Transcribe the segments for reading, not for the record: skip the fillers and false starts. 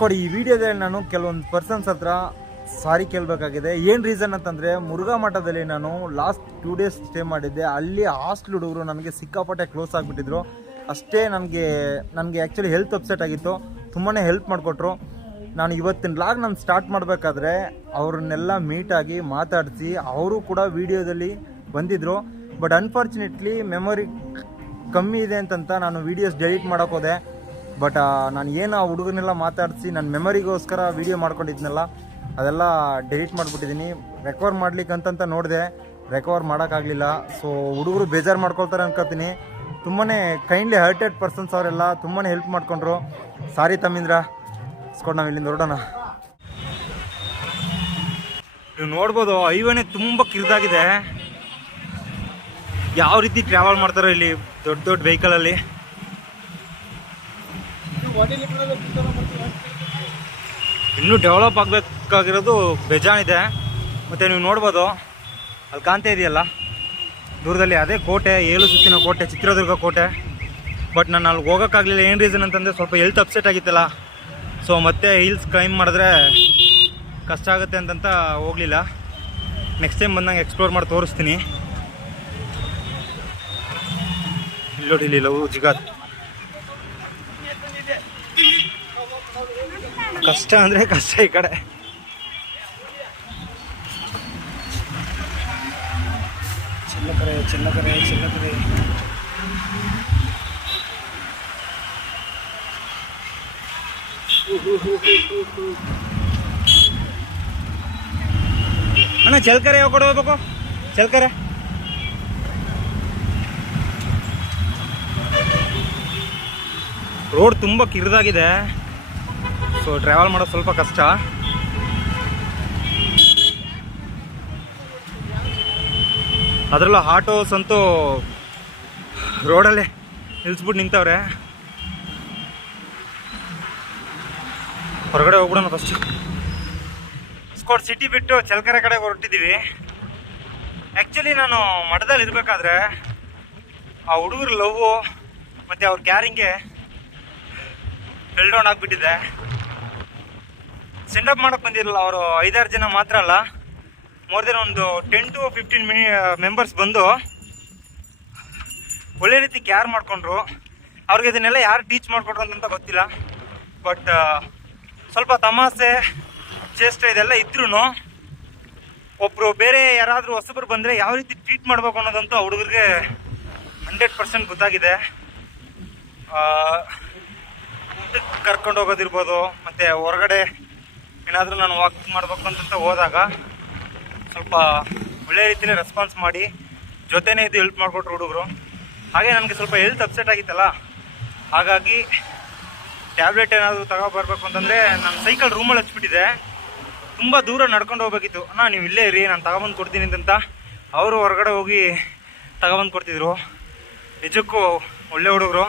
Squad ಈ ವಿಡಿಯೋದಲ್ಲಿ ನಾನು ಕೆಲವೊಂದು ಪರ್ಸನ್ಸ್ ಹತ್ರ ಸಾರಿ ಕೇಳಬೇಕಾಗಿದೆ. ಏನು ರೀಸನ್ ಅಂತಂದರೆ, ಮುರುಘಾ ಮಠದಲ್ಲಿ ನಾನು ಲಾಸ್ಟ್ 2 days ಸ್ಟೇ ಮಾಡಿದ್ದೆ. ಅಲ್ಲಿ ಹಾಸ್ಟೆಲ್ ಹುಡುಗರು ನನಗೆ ಸಿಕ್ಕಾಪಟ್ಟೆ ಕ್ಲೋಸ್ ಆಗಿಬಿಟ್ಟಿದ್ರು. ಅಷ್ಟೇ ನನಗೆ ಆ್ಯಕ್ಚುಲಿ ಹೆಲ್ತ್ ಅಪ್ಸೆಟ್ ಆಗಿತ್ತು. ತುಂಬಾ ಹೆಲ್ಪ್ ಮಾಡಿಕೊಟ್ರು. ನಾನು ಇವತ್ತಿನ ವ್ಲಾಗ್ ನಾನು ಸ್ಟಾರ್ಟ್ ಮಾಡಬೇಕಾದ್ರೆ ಅವ್ರನ್ನೆಲ್ಲ ಮೀಟಾಗಿ ಮಾತಾಡಿಸಿ ಅವರು ಕೂಡ ವೀಡಿಯೋದಲ್ಲಿ ಬಂದಿದ್ದರು. ಬಟ್ ಅನ್ಫಾರ್ಚುನೇಟ್ಲಿ ಮೆಮೊರಿ ಕಮ್ಮಿ ಇದೆ ಅಂತಂತ ನಾನು ವೀಡಿಯೋಸ್ ಡೆಲೀಟ್ ಮಾಡೋಕೆ ಹೋದೆ. ಬಟ್ ನಾನು ಏನು ಆ ಹುಡುಗರನ್ನೆಲ್ಲ ಮಾತಾಡಿಸಿ ನನ್ನ ಮೆಮೊರಿಗೋಸ್ಕರ ವೀಡಿಯೋ ಮಾಡ್ಕೊಂಡಿದ್ನಲ್ಲ ಅದೆಲ್ಲ ಡೆಲೀಟ್ ಮಾಡಿಬಿಟ್ಟಿದ್ದೀನಿ. ರೆಕವರ್ ಮಾಡ್ಲಿಕ್ಕೆ ಅಂತಂತ ನೋಡಿದೆ, ರೆಕವರ್ ಮಾಡೋಕ್ಕಾಗಲಿಲ್ಲ. ಸೊ ಹುಡುಗರು ಬೇಜಾರು ಮಾಡ್ಕೊಳ್ತಾರೆ ಅನ್ಕೋತೀನಿ. ತುಂಬಾ ಕೈಂಡ್ಲಿ ಹರ್ಟೆಡ್ ಪರ್ಸನ್ಸ್ ಅವರೆಲ್ಲ ತುಂಬಾ ಹೆಲ್ಪ್ ಮಾಡ್ಕೊಂಡ್ರು. ಸಾರಿ ತಮ್ಮಿಂದ್ರ ಸ್ಕೊಂಡು ನಾವು ಇಲ್ಲಿಂದ ಹೊರಡೋಣ. ನೀವು ನೋಡ್ಬೋದು ಹೈವೇನೇ ತುಂಬ ಕಿರಿದಾಗಿದೆ. ಯಾವ ರೀತಿ ಟ್ರಾವೆಲ್ ಮಾಡ್ತಾರೋ ಇಲ್ಲಿ ದೊಡ್ಡ ದೊಡ್ಡ ವೆಹಿಕಲಲ್ಲಿ. ಇನ್ನೂ ಡೆವಲಪ್ ಆಗಬೇಕಾಗಿರೋದು ಬೇಜಾನಿದೆ. ಮತ್ತು ನೀವು ನೋಡ್ಬೋದು ಅಲ್ಲಿ ಕಾಣ್ತಾ ಇದೆಯಲ್ಲ ದೂರದಲ್ಲಿ, ಅದೇ ಕೋಟೆ, 7 ಸುತ್ತಿನ ಕೋಟೆ, ಚಿತ್ರದುರ್ಗ ಕೋಟೆ. ಬಟ್ ನಾನು ಅಲ್ಲಿ ಹೋಗೋಕ್ಕಾಗಲಿಲ್ಲ. ಏನು ರೀಸನ್ ಅಂತಂದರೆ ಸ್ವಲ್ಪ ಹೆಲ್ತ್ ಅಪ್ಸೆಟ್ ಆಗಿತ್ತಲ್ಲ. ಸೊ ಮತ್ತೆ ಹಿಲ್ಸ್ ಕ್ಲೈಂಬ್ ಮಾಡಿದ್ರೆ ಕಷ್ಟ ಆಗುತ್ತೆ ಅಂತಂತ ಹೋಗಲಿಲ್ಲ. ನೆಕ್ಸ್ಟ್ ಟೈಮ್ ಬಂದಂಗೆ ಎಕ್ಸ್ಪ್ಲೋರ್ ಮಾಡಿ ತೋರಿಸ್ತೀನಿ. ಇಲ್ಲಿ ನೋಡಿ, ಇಲ್ಲಿ ಲವ್ ಜಿಗಾತ್ ಕಷ್ಟ ಅಂದರೆ ಕಷ್ಟ. ಈ ಕಡೆ ಚಿನ್ನಕರೆ ಅಣ್ಣ ಚಲ್ಕರೆ ಯಾವ ಕಡೆ ಹೋಗ್ಬೇಕು? ಚಲ್ಕರೆ ರೋಡ್ ತುಂಬ ಕಿರಿದಾಗಿದೆ. ಸೊ ಟ್ರಾವೆಲ್ ಮಾಡೋದು ಸ್ವಲ್ಪ ಕಷ್ಟ. ಅದರಲ್ಲೂ ಆಟೋಸ್ ಅಂತೂ ರೋಡಲ್ಲೇ ನಿಲ್ಸ್ಬಿಟ್ಟು ನಿಂತವ್ರೆ. ಹೊರಗಡೆ ಹೋಗ್ಬಿಡೋಣ ಫಸ್ಟ್. ಸ್ಕ್ವಾಡ್ ಸಿಟಿ ಬಿಟ್ಟು ಚಲ್ಕೆರೆ ಕಡೆ ಹೊರಟಿದ್ದೀವಿ. ಆ್ಯಕ್ಚುಲಿ ನಾನು ಮಠದಲ್ಲಿ ಇರಬೇಕಾದ್ರೆ ಆ ಹುಡುಗರು ಲವ್ವು ಮತ್ತು ಅವ್ರ ಕ್ಯಾರಿಂಗ್ಗೆ ಫೆಲ್ ಡೌನ್ ಆಗಿಬಿಟ್ಟಿದೆ. ಸೆಂಡಪ್ ಮಾಡೋಕ್ಕೆ ಬಂದಿರಲಿಲ್ಲ ಅವರು. 5-6 ಜನ ಮಾತ್ರ ಅಲ್ಲ, ಮೋರ್ ದೆನ್ ಒಂದು 10 to 15 ಮೆಂಬರ್ಸ್ ಬಂದು ಒಳ್ಳೆ ರೀತಿ ಕೇರ್ ಮಾಡಿಕೊಂಡ್ರು. ಅವ್ರಿಗೆ ಇದನ್ನೆಲ್ಲ ಯಾರು ಟೀಚ್ ಮಾಡಿಕೊಟ್ರು ಅಂತ ಗೊತ್ತಿಲ್ಲ. ಬಟ್ ಸ್ವಲ್ಪ ತಮಾಷೆ ಚೇಷ್ಟೆ ಇದೆಲ್ಲ ಇದ್ರೂ ಒಬ್ಬರು ಬೇರೆ ಯಾರಾದರೂ ಹೊಸಬರು ಬಂದರೆ ಯಾವ ರೀತಿ ಟ್ರೀಟ್ ಮಾಡಬೇಕು ಅನ್ನೋದಂತೂ ಆ ಹುಡುಗರಿಗೆ 100% ಗೊತ್ತಾಗಿದೆ. ಊಟಕ್ಕೆ ಕರ್ಕೊಂಡು ಹೋಗೋದಿರ್ಬೋದು, ಮತ್ತು ಹೊರಗಡೆ ಏನಾದರೂ ನಾನು ವಾಕ್ ಮಾಡಬೇಕು ಅಂತ ಹೋದಾಗ ಸ್ವಲ್ಪ ಒಳ್ಳೆ ರೀತಿಯೇ ರೆಸ್ಪಾನ್ಸ್ ಮಾಡಿ ಜೊತೆನೇ ಇದು ಹೆಲ್ಪ್ ಮಾಡಿಕೊಟ್ರು ಹುಡುಗರು. ಹಾಗೆ ನನಗೆ ಸ್ವಲ್ಪ ಹೆಲ್ತ್ ಅಪ್ಸೆಟ್ ಆಗಿತ್ತಲ್ಲ, ಹಾಗಾಗಿ ಟ್ಯಾಬ್ಲೆಟ್ ಏನಾದರೂ ತಗೊಬರ್ಬೇಕು ಅಂತಂದರೆ ನಾನು ಸೈಕಲ್ ರೂಮಲ್ಲಿ ಹಚ್ಬಿಟ್ಟಿದೆ. ತುಂಬ ದೂರ ನಡ್ಕೊಂಡು ಹೋಗ್ಬೇಕಿತ್ತು. ಅಣ್ಣ ನೀವು ಇಲ್ಲೇ ಇರಿ, ನಾನು ತಗೊಬಂದು ಕೊಡ್ತೀನಿ ಅಂತ ಅವರು ಹೊರಗಡೆ ಹೋಗಿ ತಗೊಬಂದು ಕೊಡ್ತಿದ್ರು. ನಿಜಕ್ಕೂ ಒಳ್ಳೆ ಹುಡುಗರು,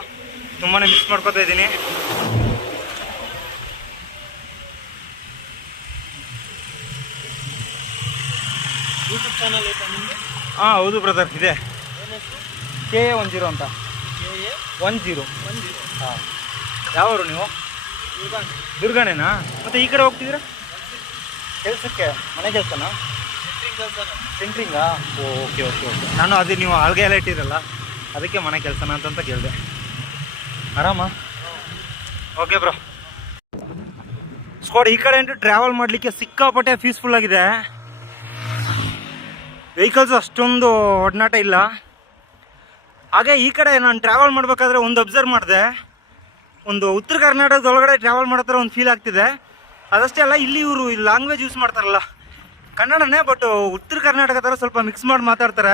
ತುಂಬಾ ಮಿಸ್ ಮಾಡ್ಕೊತಾ ಇದ್ದೀನಿ. ಯೂಟ್ಯೂಬ್ ಚಾನಲ್ ಐತೆ ನಿಮ್ಮದು? ಹಾಂ ಹೌದು ಬ್ರದರ್, ಇದೆ. KA10 ಅಂತ. KA10. ಹಾಂ. ಯಾವರು ನೀವು? ದುರ್ಗಾನೇನಾ? ಮತ್ತು ಈ ಕಡೆ ಹೋಗ್ತಿದ್ದೀರಾ ಕೆಲಸಕ್ಕೆ? ಮನೆ ಕೆಲಸನಾ? ಸೆಂಟ್ರಿಂಗಾ? ಓಕೆ. ನಾನು ಅದೇ ನೀವು ಆಲ್ಗೆ ಎಲ್ಲ ಇಟ್ಟಿರಲ್ಲ, ಅದಕ್ಕೆ ಮನೆ ಕೆಲಸನ ಅಂತ ಕೇಳಿದೆ. ಆರಾಮ? Okay bro. ಸ್ಕ್ವಾಡ್ ಈ ಕಡೆ ಅಂತೂ ಟ್ರಾವೆಲ್ ಮಾಡಲಿಕ್ಕೆ ಸಿಕ್ಕಾಪಟ್ಟೆ ಪೀಸ್ಫುಲ್ ಆಗಿದೆ. ವೆಹಿಕಲ್ಸ್ ಅಷ್ಟೊಂದು ಒಡನಾಟ ಇಲ್ಲ. ಹಾಗೆ ಈ ಕಡೆ ನಾನು ಟ್ರಾವೆಲ್ ಮಾಡಬೇಕಾದ್ರೆ ಒಂದು ಅಬ್ಸರ್ವ್ ಮಾಡಿದೆ, ಒಂದು ಉತ್ತರ ಕರ್ನಾಟಕದೊಳಗಡೆ ಟ್ರಾವೆಲ್ ಮಾಡೋ ಥರ ಒಂದು ಫೀಲ್ ಆಗ್ತಿದೆ. ಅದಷ್ಟೇ ಅಲ್ಲ, ಇಲ್ಲಿ ಇವರು ಲ್ಯಾಂಗ್ವೇಜ್ ಯೂಸ್ ಮಾಡ್ತಾರಲ್ಲ ಕನ್ನಡನೇ, ಬಟ್ ಉತ್ತರ ಕರ್ನಾಟಕ ಥರ ಸ್ವಲ್ಪ ಮಿಕ್ಸ್ ಮಾಡಿ ಮಾತಾಡ್ತಾರೆ.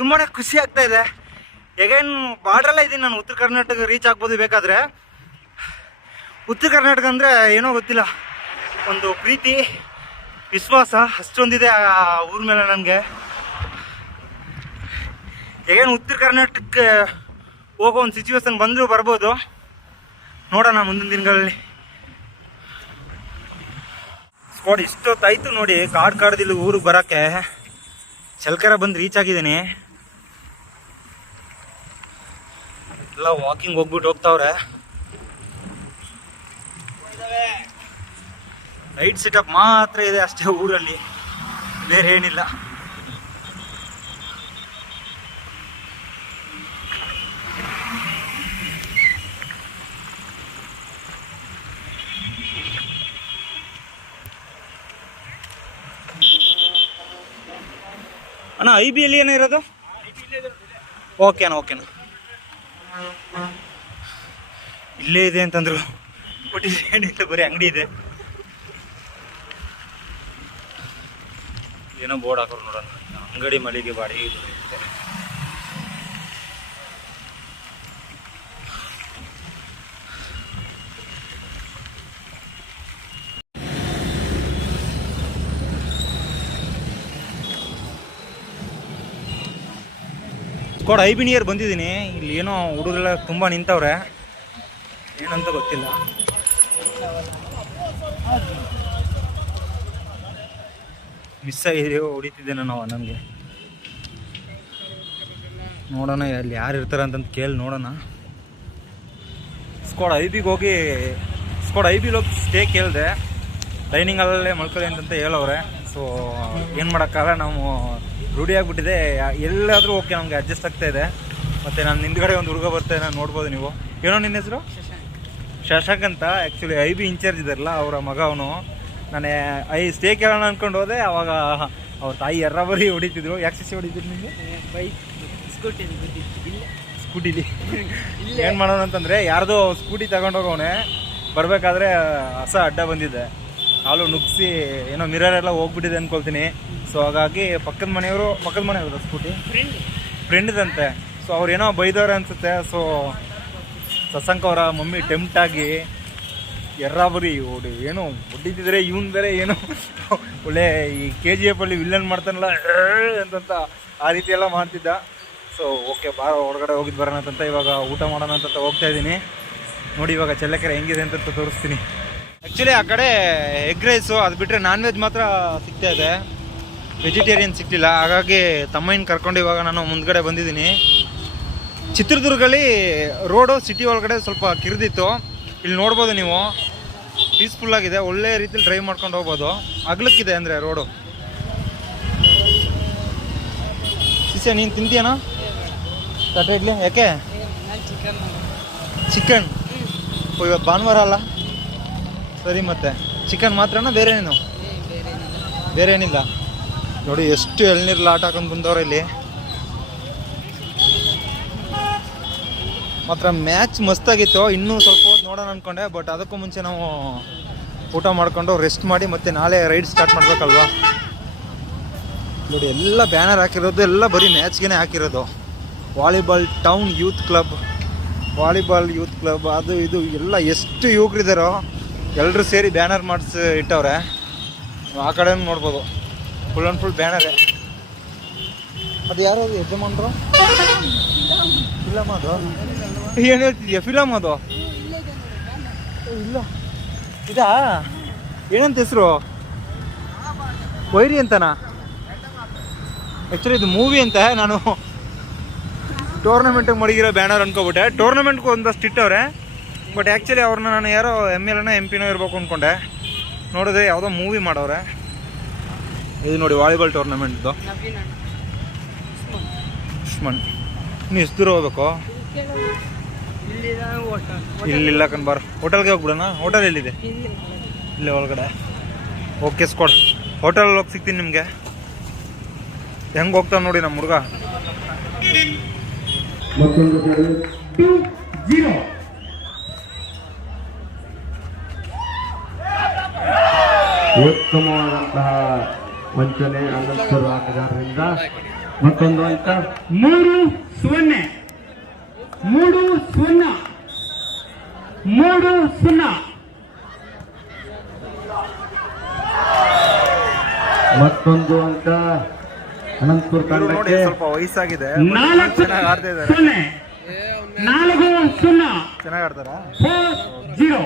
ತುಂಬಾ ಖುಷಿ ಆಗ್ತಾಯಿದೆ. ಹೇಗೇನು ಬಾರ್ಡ್ರಲ್ಲೇ ಇದ್ದೀನಿ ನಾನು, ಉತ್ತರ ಕರ್ನಾಟಕ ರೀಚ್ ಆಗ್ಬೋದು ಬೇಕಾದರೆ. ಉತ್ತರ ಕರ್ನಾಟಕ ಅಂದರೆ ಏನೋ ಗೊತ್ತಿಲ್ಲ, ಒಂದು ಪ್ರೀತಿ ವಿಶ್ವಾಸ ಅಷ್ಟೊಂದಿದೆ ಆ ಊರ ಮೇಲೆ ನನಗೆ. ಹೇಗೇನು ಉತ್ತರ ಕರ್ನಾಟಕಕ್ಕೆ ಹೋಗೋ ಒಂದು ಸಿಚುವೇಶನ್ ಬಂದರೂ ಬರ್ಬೋದು, ನೋಡೋಣ ಮುಂದಿನ ದಿನಗಳಲ್ಲಿ. ಸ್ಕ್ವಾಡ್ ಇಷ್ಟೊತ್ತಾಯಿತು ನೋಡಿ ಕಾಡ್ದಿಲ್ಲ ಊರಿಗೆ ಬರೋಕ್ಕೆ. ಚಲ್ಕೆರೆ ಬಂದು ರೀಚ್ ಆಗಿದ್ದೀನಿ. ಎಲ್ಲ ವಾಕಿಂಗ್ ಹೋಗ್ಬಿಟ್ಟು ಹೋಗ್ತಾವ್ರೆ. ಲೈಟ್ ಸೆಟಪ್ ಮಾತ್ರ ಇದೆ ಅಷ್ಟೇ ಊರಲ್ಲಿ, ಬೇರೆ ಏನಿಲ್ಲ. ಅಣ್ಣ IB-ಯಲ್ಲಿ ಏನೋ ಇರೋದು? ಓಕೆನಾ ಓಕೆನಾ, ಇಲ್ಲೇ ಇದೆ ಅಂತಂದ್ರು, ಬಟ್ ಏನಿಲ್ಲ ಬರೀ ಅಂಗಡಿ ಇದೆ. ಏನೋ ಬೋರ್ಡ್ ಹಾಕೋರು ನೋಡೋಣ, ಅಂಗಡಿ ಮಳಿಗೆ ಬಾಡಿಗೆ ಬರುತ್ತೆ. ಸ್ಕ್ವಾಡ್ IB ನಿಯರ್ ಬಂದಿದ್ದೀನಿ. ಇಲ್ಲಿ ಏನೋ ಹುಡುಗರೆಲ್ಲ ತುಂಬ ನಿಂತವ್ರೆ, ಏನಂತ ಗೊತ್ತಿಲ್ಲ. ಮಿಸ್ ಆಗಿದೆ, ಹೊಡಿತಿದ್ದೆ ನಾನು ನನಗೆ. ನೋಡೋಣ ಅಲ್ಲಿ ಯಾರು ಇರ್ತಾರೆ ಅಂತಂದು ಕೇಳಿ ನೋಡೋಣ. ಸ್ಕ್ವಾಡ್ IB-ಗೆ ಹೋಗಿ ಸ್ಟೇ ಕೇಳಿದೆ, ಡೈನಿಂಗ್ ಹಾಲಲ್ಲೇ ಮಲ್ಕೊಳ್ಳಿ ಅಂತಂತ ಹೇಳವ್ರೆ. ಸೊ ಏನು ಮಾಡೋಕ್ಕಾಗಲ್ಲ, ನಾವು ರೂಢಿ ಆಗಿಬಿಟ್ಟಿದೆ. ಎಲ್ಲಾದರೂ ಓಕೆ, ನಮಗೆ ಅಡ್ಜಸ್ಟ್ ಆಗ್ತಾ ಇದೆ. ಮತ್ತು ನಾನು ಹಿಂದ್ಗಡೆ ಒಂದು ಹುಡುಗ ಬರ್ತಾ ಇದೆ, ನೋಡ್ಬೋದು ನೀವು. ಏನೋ ನಿನ್ನ ಹೆಸರು? ಶಶಾಂಕ್ ಅಂತ. ಆ್ಯಕ್ಚುಲಿ IB ಇನ್ಚಾರ್ಜ್ ಇದ್ದಾರಲ್ಲ ಅವರ ಮಗ ಅವನು. ನಾನು ಸ್ಟೇ ಕೇಳೋಣ ಅಂದ್ಕೊಂಡು ಹೋದೆ, ಅವಾಗ ಅವ್ರ ತಾಯಿ ಎರ್ರಬರಿ ಹೊಡಿತಿದ್ರು. ಯಾಕೆ ಸಿಸಿ ಹೊಡಿತಿದ್ರು ನಿಮಗೆ? ಬೈಕ್ ಸ್ಕೂಟಿಲಿ ಏನು ಮಾಡೋಣ ಅಂತಂದರೆ, ಯಾರ್ದೋ ಸ್ಕೂಟಿ ತಗೊಂಡೋಗವನೆ, ಬರಬೇಕಾದ್ರೆ ಹೊಸ ಅಡ್ಡ ಬಂದಿದ್ದೆ, ಹಾಲು ನುಗ್ಗಿಸಿ ಏನೋ ಮಿರರ್ ಎಲ್ಲ ಹೋಗ್ಬಿಟ್ಟಿದೆ ಅಂದ್ಕೊಳ್ತೀನಿ. ಸೊ ಹಾಗಾಗಿ ಪಕ್ಕದ ಮನೆಯವರು ಸ್ಕೂಟಿ ಫ್ರೆಂಡ್ದಂತೆ. ಸೊ ಅವ್ರು ಏನೋ ಬೈದವ್ರೆ ಅನಿಸುತ್ತೆ. ಸೊ ಶಶಾಂಕ್ ಅವರ ಮಮ್ಮಿ ಟೆಂಪ್ಟ್ ಆಗಿ ಎರ್ರಾಬರಿ ಏನೋ ಹೊಡಿತಿದ್ರೆ, ಇವನ್ ಬೇರೆ ಏನೋ ಒಳ್ಳೆ ಈ KGF ಅಲ್ಲಿ ವಿಲ್ಲನ್ ಮಾಡ್ತಾನಲ್ಲ ಅಂತಂತ ಆ ರೀತಿ ಎಲ್ಲ ಮಾಡ್ತಿದ್ದ. ಸೊ ಓಕೆ ಬಾರ ಹೊರಗಡೆ ಹೋಗಿದ್ದು ಬರೋಣ ಅಂತ ಇವಾಗ ಊಟ ಮಾಡೋಣ ಅಂತ ಹೋಗ್ತಾ ಇದ್ದೀನಿ. ನೋಡಿ ಇವಾಗ ಚಳ್ಳಕೆರೆ ಹೆಂಗಿದೆ ಅಂತ ತೋರಿಸ್ತೀನಿ. ಆ್ಯಕ್ಚುಲಿ ಆ ಕಡೆ ಎಗ್ ರೈಸು ಅದು ಬಿಟ್ಟರೆ ನಾನ್ ವೆಜ್ ಮಾತ್ರ ಸಿಗ್ತಾ ಇದೆ, ವೆಜಿಟೇರಿಯನ್ ಸಿಗ್ತಿಲ್ಲ. ಹಾಗಾಗಿ ತಮ್ಮಯ್ಯನ ಕರ್ಕೊಂಡು ಇವಾಗ ನಾನು ಮುಂದ್ಗಡೆ ಬಂದಿದ್ದೀನಿ. ಚಿತ್ರದುರ್ಗಲ್ಲಿ ರೋಡು ಸಿಟಿ ಒಳಗಡೆ ಸ್ವಲ್ಪ ಕಿರಿದಿತ್ತು. ಇಲ್ಲಿ ನೋಡ್ಬೋದು ನೀವು, ಪೀಸ್ಫುಲ್ಲಾಗಿದೆ, ಒಳ್ಳೆ ರೀತಿಲಿ ಡ್ರೈವ್ ಮಾಡ್ಕೊಂಡು ಹೋಗ್ಬೋದು. ಅಗ್ಲಕ್ಕಿದೆ ಅಂದರೆ ರೋಡು. ಸಿಸೆ ನೀನು ತಿಂತೀಯನಾ ತಟ್ಟೆ ಇಡ್ಲಿ? ಯಾಕೆ? ಚಿಕನ್ ಇವತ್ತು ಭಾನುವಾರ ಅಲ್ಲ? ಸರಿ, ಮತ್ತೆ ಚಿಕನ್ ಮಾತ್ರನಾ ಬೇರೆ ಏನು? ಬೇರೆ ಏನಿಲ್ಲ. ನೋಡಿ ಎಷ್ಟು ಎಳ್ನೀರು ಲಾಟ್ ಹಾಕೊಂಡು ಬಂದವ್ರೆ ಇಲ್ಲಿ. ಮಾತ್ರ ಮ್ಯಾಚ್ ಮಸ್ತಾಗಿತ್ತು. ಇನ್ನೂ ಸ್ವಲ್ಪ ಹೊತ್ತು ನೋಡೋಣ ಅಂದ್ಕೊಂಡೆ, ಬಟ್ ಅದಕ್ಕೂ ಮುಂಚೆ ನಾವು ಊಟ ಮಾಡ್ಕೊಂಡು ರೆಸ್ಟ್ ಮಾಡಿ ಮತ್ತೆ ನಾಳೆ ರೈಡ್ ಸ್ಟಾರ್ಟ್ ಮಾಡಬೇಕಲ್ವಾ. ನೋಡಿ ಎಲ್ಲ ಬ್ಯಾನರ್ ಹಾಕಿರೋದು ಎಲ್ಲ ಬರೀ ಮ್ಯಾಚ್ಗೆ ಹಾಕಿರೋದು. ವಾಲಿಬಾಲ್ ಟೌನ್ ಯೂತ್ ಕ್ಲಬ್ ಅದು ಇದು ಎಲ್ಲ ಎಷ್ಟು ಯುವಕರಿದ್ದಾರೋ ಎಲ್ಲರೂ ಸೇರಿ ಬ್ಯಾನರ್ ಮಾಡಿಸಿ ಇಟ್ಟವ್ರೆ. ಆ ಕಡೆ ನೋಡ್ಬೋದು, ಫುಲ್ ಆ್ಯಂಡ್ ಫುಲ್ ಬ್ಯಾನರೇ. ಅದು ಯಾರು ಯಜಮಾನ್ರು? ಫಿಲಮ್ ಅದು? ಏನು ಹೇಳ್ತಿದ್ಯಾ? ಫಿಲಮ್ ಅದು ಇಲ್ಲ, ಇದಾ? ಏನಂತ ಹೆಸರು? ವೈರಿ ಅಂತನಾ? ಆ್ಯಕ್ಚುಲಿ ಇದು ಮೂವಿ ಅಂತ ನಾನು ಟೂರ್ನಮೆಂಟಿಗೆ ಮಡಗಿರೋ ಬ್ಯಾನರ್ ಅನ್ಕೋಬಿಟ್ಟೆ. ಟೂರ್ನಮೆಂಟ್ಗೂ ಒಂದಷ್ಟು ಇಟ್ಟವ್ರೆ, ಬಟ್ ಆ್ಯಕ್ಚುಲಿ ಅವ್ರನ್ನ ನಾನು ಯಾರೋ MLನೋ MP ಇರಬೇಕು ಅಂದ್ಕೊಂಡೆ. ನೋಡಿದ್ರೆ ಯಾವುದೋ ಮೂವಿ ಮಾಡವ್ರೆ. ಇದು ನೋಡಿ ವಾಲಿಬಾಲ್ ಟೂರ್ನಮೆಂಟ್ದು. ಉಸ್ಮಾನ್, ನೀವು ಎಷ್ಟು ದೂರ ಹೋಗ್ಬೇಕು? ಇಲ್ಲಿಲ್ಲ ಕಣ್ಬಾರ, ಹೋಟೆಲ್ಗೆ ಹೋಗ್ಬಿಡೋಣ. ಹೋಟೆಲ್ ಎಲ್ಲಿದೆ? ಇಲ್ಲೇ ಒಳಗಡೆ. ಓಕೆ ಸ್ಕ್ವಾಡ್, ಹೋಟೆಲಲ್ಲಿ ಹೋಗಿ ಸಿಗ್ತೀನಿ ನಿಮಗೆ. ಹೆಂಗೆ ಹೋಗ್ತಾನೆ ನೋಡಿ ನಮ್ಮ ಹುಡುಗ. ಉತ್ತಮವಾದಂತಹ ವಂಚನೆ ಅನಂತರು ಆಟಗಾರರಿಂದ ಮತ್ತೊಂದು ಅಂಕ 3-0 ಮತ್ತೊಂದು ಅಂಕ ಅನಂತಪುರ ತಂಡಕ್ಕೆ. ಸ್ವಲ್ಪ ವಯಸ್ಸಾಗಿದೆ, 4-0 ಚೆನ್ನಾಗಿ ಆಡ್ತಾರಾ? 4-0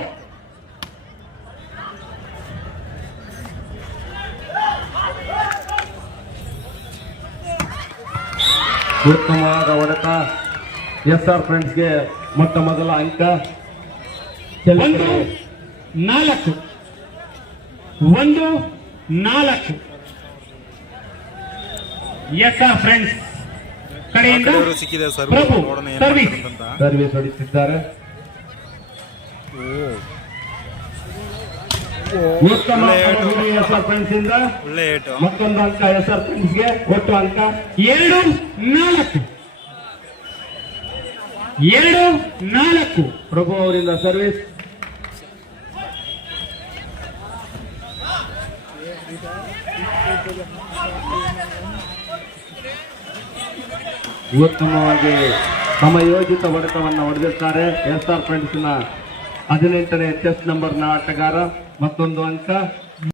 ಉತ್ತಮವಾದ ಹೊಡೆತ. SR ಫ್ರೆಂಡ್ಸ್ಗೆ ಮೊಟ್ಟ ಮೊದಲ ಅಂಕ. 4 1-4. ಎಸ್ ಆರ್ ಫ್ರೆಂಡ್ಸ್ ಕಡೆಯಿಂದ ಸಿಕ್ಕಿದೆ ಸರ್, ಪ್ರಭು ನೋಡೋಣ ಏನ್ ಸರ್ವಿಸ್. ಮಾಡ್ತಾರಂತ. ಸರ್ವಿಸ್ ಹೊಡಿತಿದ್ದಾರೆ. ಉತ್ತಮ ಕಾಮಗಾರಿ ಎಸ್ ಆರ್ ಫ್ರೆಂಡ್ಸ್ ಇಂದ ಒಳ್ಳೆ ಏಟು. ಮತ್ತೊಂದು ಅಂಕ ಎಸ್ ಆರ್ ಫ್ರೆಂಡ್ಸ್ ಗೆ. ಒಟ್ಟು ಅಂಕ 2-4. ಪ್ರಭು ಅವರಿಂದ ಸರ್ವಿಸ್. ಉತ್ತಮವಾಗಿ ಸಮಯೋಜಿತ ಹೊಡೆತವನ್ನು ಹೊಡೆದಿರ್ತಾರೆ ಎಸ್ ಆರ್ ಫ್ರೆಂಡ್ಸ್ ನ 18ನೇ ಚೆಸ್ ನಂಬರ್ನ ಆಟಗಾರ. ಮತ್ತೊಂದು ಅಂಕ